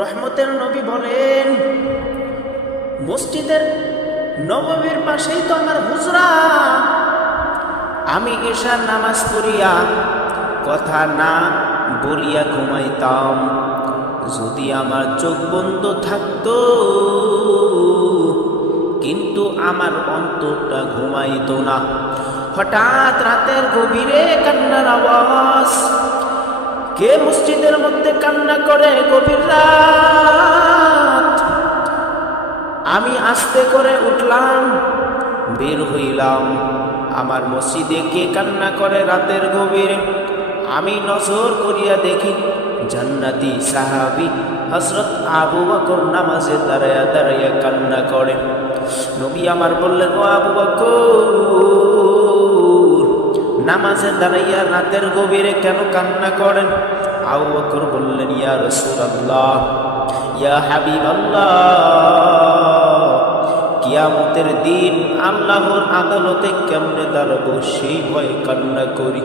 রহমতের নবী বলেন, মসজিদের নববীর পাশেই তো আমার হুজরা। আমি এশার নামাজ পড়িয়া কথা না বলিয়া ঘুমাইতাম। যদি আমার চোখ বন্ধ থাকতো, কিন্তু আমার অন্তরটা ঘুমাইতো না। হঠাৎ রাতের গভীরে কান্নার আওয়াজ। কে মসজিদের মধ্যে কান্না করে গভীর রাত? আমি আস্তে করে উঠলাম, বের হইলাম। আমার মসজিদে কে কান্না করে রাতের গভীরে? আমি নজর করিয়া দেখি জান্নাতি সাহাবী হযরত আবু বকর নামাজে দাঁড়াইয়া দাঁড়াইয়া কান্না করে। নবী আমার বললেন, ও আবু বকর, নামাজে দাঁড়াইয়া রাতের গভীরে কেন কান্না করেন? আবু বকর বললেন, ইয়া রাসূলুল্লাহ, ইয়া হাবিবাল্লাহ, কিয়ামতের দিন আল্লাহর আদালতে কেমনে দাঁড়াবো সেই ভয়ে কান্না করি।